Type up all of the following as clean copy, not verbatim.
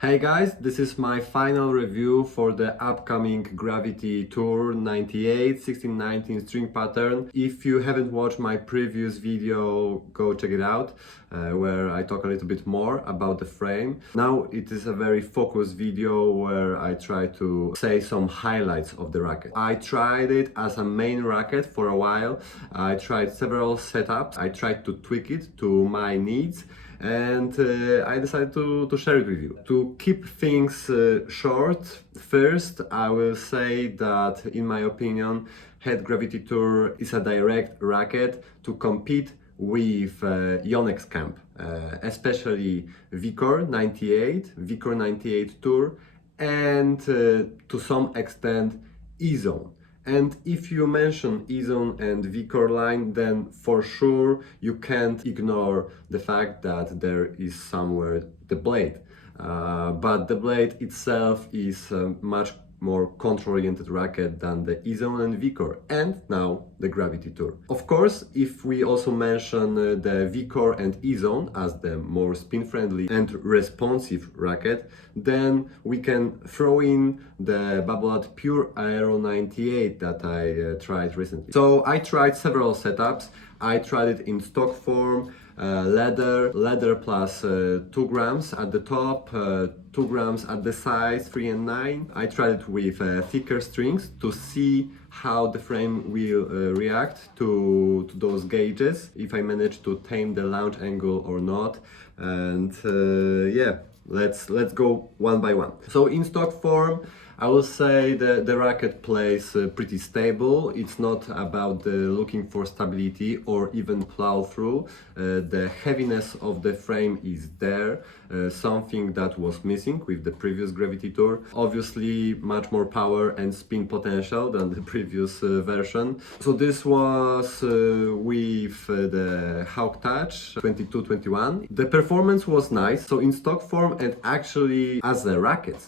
Hey guys, this is my final review for the upcoming Gravity Tour 98 1619 string pattern. If you haven't watched my previous video, go check it out, where I talk a little bit more about the frame. Now it is a very focused video where I try to say some highlights of the racket. I tried it as a main racket for a while. I tried several setups. I tried to tweak it to my needs, and I decided to share it with you. To keep things short, first I will say that in my opinion, Head Gravity Tour is a direct racket to compete with Yonex Camp, especially Vcore 98 Tour, and to some extent Ezone. And if you mention Ezone and Vcore line, then for sure you can't ignore the fact that there is somewhere the blade. But the blade itself is much more control-oriented racket than the Ezone and Vcore, and now the Gravity Tour. Of course, if we also mention the Vcore and Ezone as the more spin-friendly and responsive racket, then we can throw in the Babolat Pure Aero 98 that I tried recently. So I tried several setups. I tried it in stock form, leather plus 2 grams at the top, 2 grams at the sides 3 and 9. I tried it with thicker strings to see how the frame will react to those gauges, if I manage to tame the launch angle or not. And yeah, let's go one by one. So in stock form, I will say the racket plays pretty stable. It's not about looking for stability or even plow through. The heaviness of the frame is there, something that was missing with the previous Gravity Tour. Obviously much more power and spin potential than the previous version. So this was with the Hawk Touch 2221. The performance was nice. So in stock form and actually as a racket,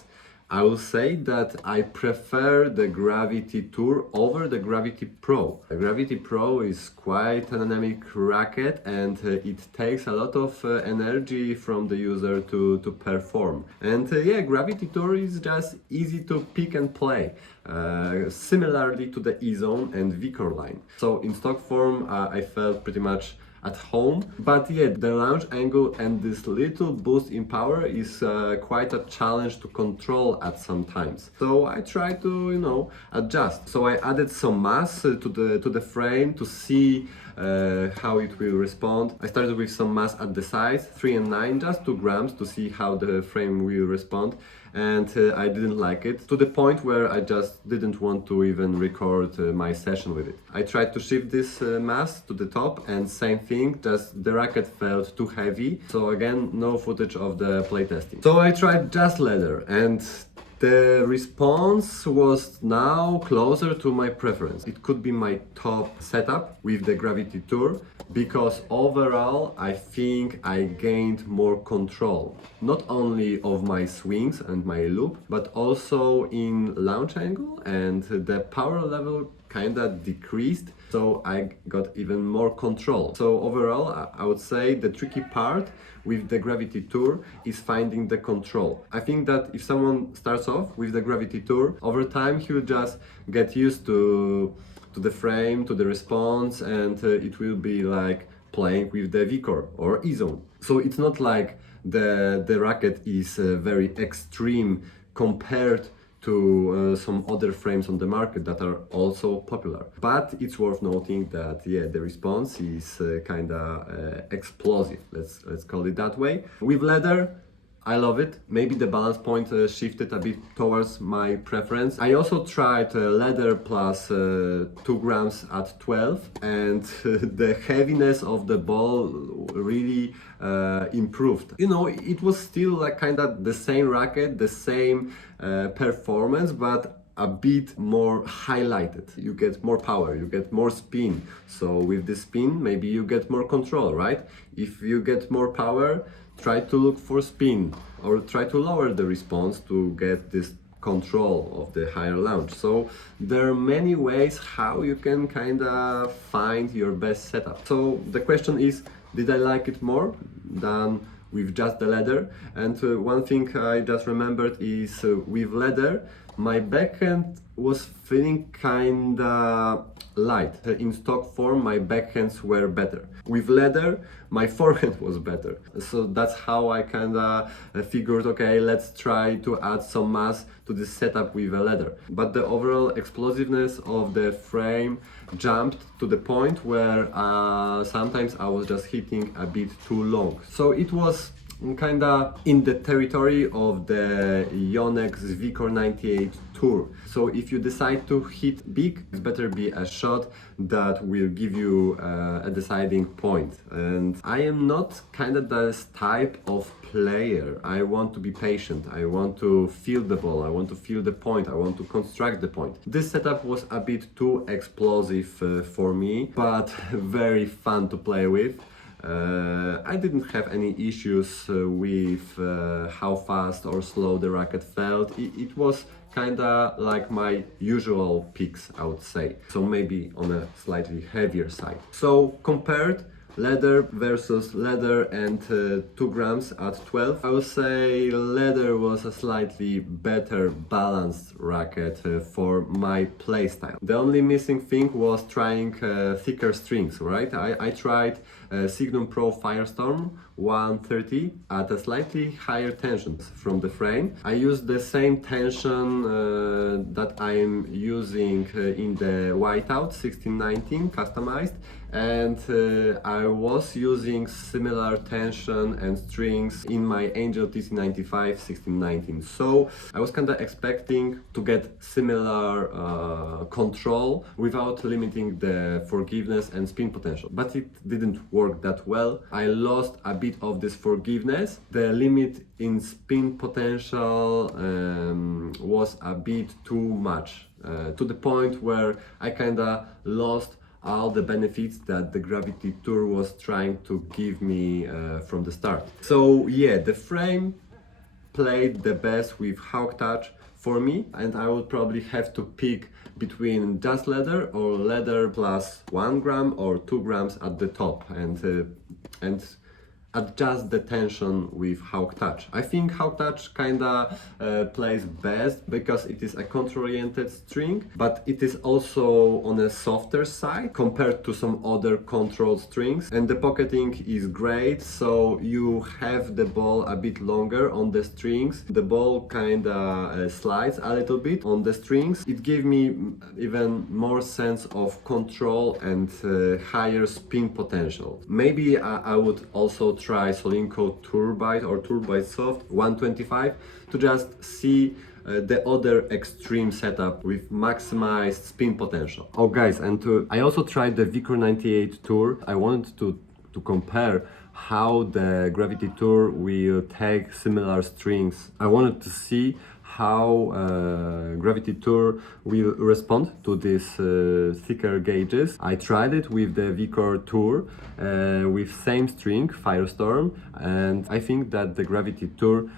I will say that I prefer the Gravity Tour over the Gravity Pro. The Gravity Pro is quite a dynamic racket, and it takes a lot of energy from the user to perform. And yeah, Gravity Tour is just easy to pick and play, similarly to the Ezone and Vcore line. So in stock form, I felt pretty much at home, but yeah, the launch angle and this little boost in power is quite a challenge to control at some times. So I try to, adjust. So I added some mass to the frame to see how it will respond. I started with some mass at the sides, 3 and 9, just 2 grams to see how the frame will respond. And I didn't like it, to the point where I just didn't want to even record my session with it. I tried to shift this mass to the top, and same thing, just the racket felt too heavy. So again, no footage of the playtesting. So I tried just leather, and the response was now closer to my preference. It could be my top setup with the Gravity Tour, because overall I think I gained more control, not only of my swings and my loop, but also in launch angle, and the power level kinda decreased, so I got even more control. So overall, I would say the tricky part with the Gravity Tour is finding the control. I think that if someone starts off with the Gravity Tour, over time he will just get used to the frame, to the response, and it will be like playing with the Vcore or Ezone. So it's not like the racket is very extreme compared to some other frames on the market that are also popular. But it's worth noting that yeah, the response is kinda explosive, let's call it that way. With leather, I love it. Maybe the balance point shifted a bit towards my preference. I also tried leather plus 2 grams at 12, and the heaviness of the ball really improved. It was still like kind of the same racket, the same performance, but a bit more highlighted. You get more power, you get more spin. So with the spin, maybe you get more control, right? If you get more power, try to look for spin, or try to lower the response to get this control of the higher launch. So there are many ways how you can kind of find your best setup. So the question is, did I like it more than with just the leather. And one thing I just remembered is with leather, my backhand was feeling kinda light. In stock form, my backhands were better. With leather, my forehand was better. So that's how I kinda figured, okay, let's try to add some mass to this setup with a leather. But the overall explosiveness of the frame jumped to the point where sometimes I was just hitting a bit too long. So it was kinda in the territory of the Yonex Vcore 98 Tour. So if you decide to hit big, it better be a shot that will give you a deciding point. And I am not kinda this type of player. I want to be patient. I want to feel the ball. I want to feel the point. I want to construct the point. This setup was a bit too explosive for me, but very fun to play with. I didn't have any issues with how fast or slow the racket felt. It was kinda like my usual picks, I would say. So maybe on a slightly heavier side. So compared leather versus leather and 2 grams at 12, I would say leather was a slightly better balanced racket for my playstyle. The only missing thing was trying thicker strings, right? I tried Signum Pro Firestorm 130 at a slightly higher tension from the frame. I used the same tension that I'm using in the Whiteout 1619 customized, and I was using similar tension and strings in my Angel TC95 1619. So I was kinda expecting to get similar control without limiting the forgiveness and spin potential, but it didn't work that well. I lost a bit of this forgiveness. The limit in spin potential was a bit too much, to the point where I kinda lost all the benefits that the Gravity Tour was trying to give me from the start. So yeah, the frame played the best with Hawk Touch for me, and I would probably have to pick between just leather or leather plus 1 gram or 2 grams at the top, and adjust the tension with Hawk Touch. I think Hawk Touch kinda plays best because it is a contour-oriented string, but it is also on a softer side compared to some other controlled strings, and the pocketing is great, so you have the ball a bit longer on the strings. The ball kinda slides a little bit on the strings. It gave me even more sense of control and higher spin potential. Maybe I would also try Solinco Turbite or Turbite Soft 125 to just see the other extreme setup with maximized spin potential. Oh guys, and I also tried the Vcore 98 Tour. I wanted to compare how the Gravity Tour will take similar strings. I wanted to see how Gravity Tour will respond to these thicker gauges. I tried it with the Vcore Tour with same string, Firestorm, and I think that the Gravity Tour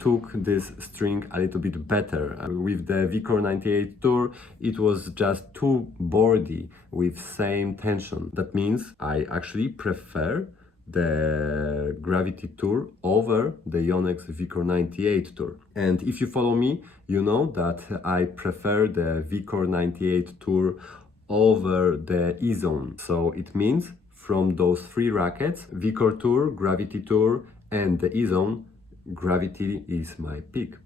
took this string a little bit better. With the Vcore 98 Tour, it was just too boardy with same tension. That means I actually prefer the Gravity Tour over the Yonex Vcore 98 Tour. And if you follow me, you know that I prefer the Vcore 98 Tour over the Ezone. So it means from those 3 rackets, Vcore Tour, Gravity Tour and the Ezone, Gravity is my pick.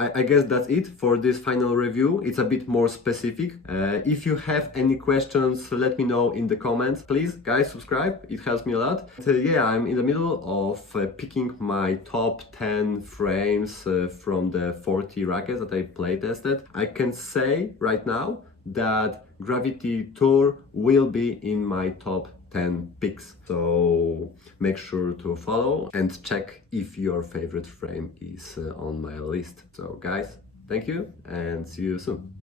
I guess that's it for this final review. It's a bit more specific. If you have any questions, let me know in the comments. Please, guys, subscribe. It helps me a lot. Yeah, I'm in the middle of picking my top 10 frames from the 40 rackets that I play tested. I can say right now that Gravity Tour will be in my top 10 picks. So make sure to follow and check if your favorite frame is on my list. So guys, thank you and see you soon.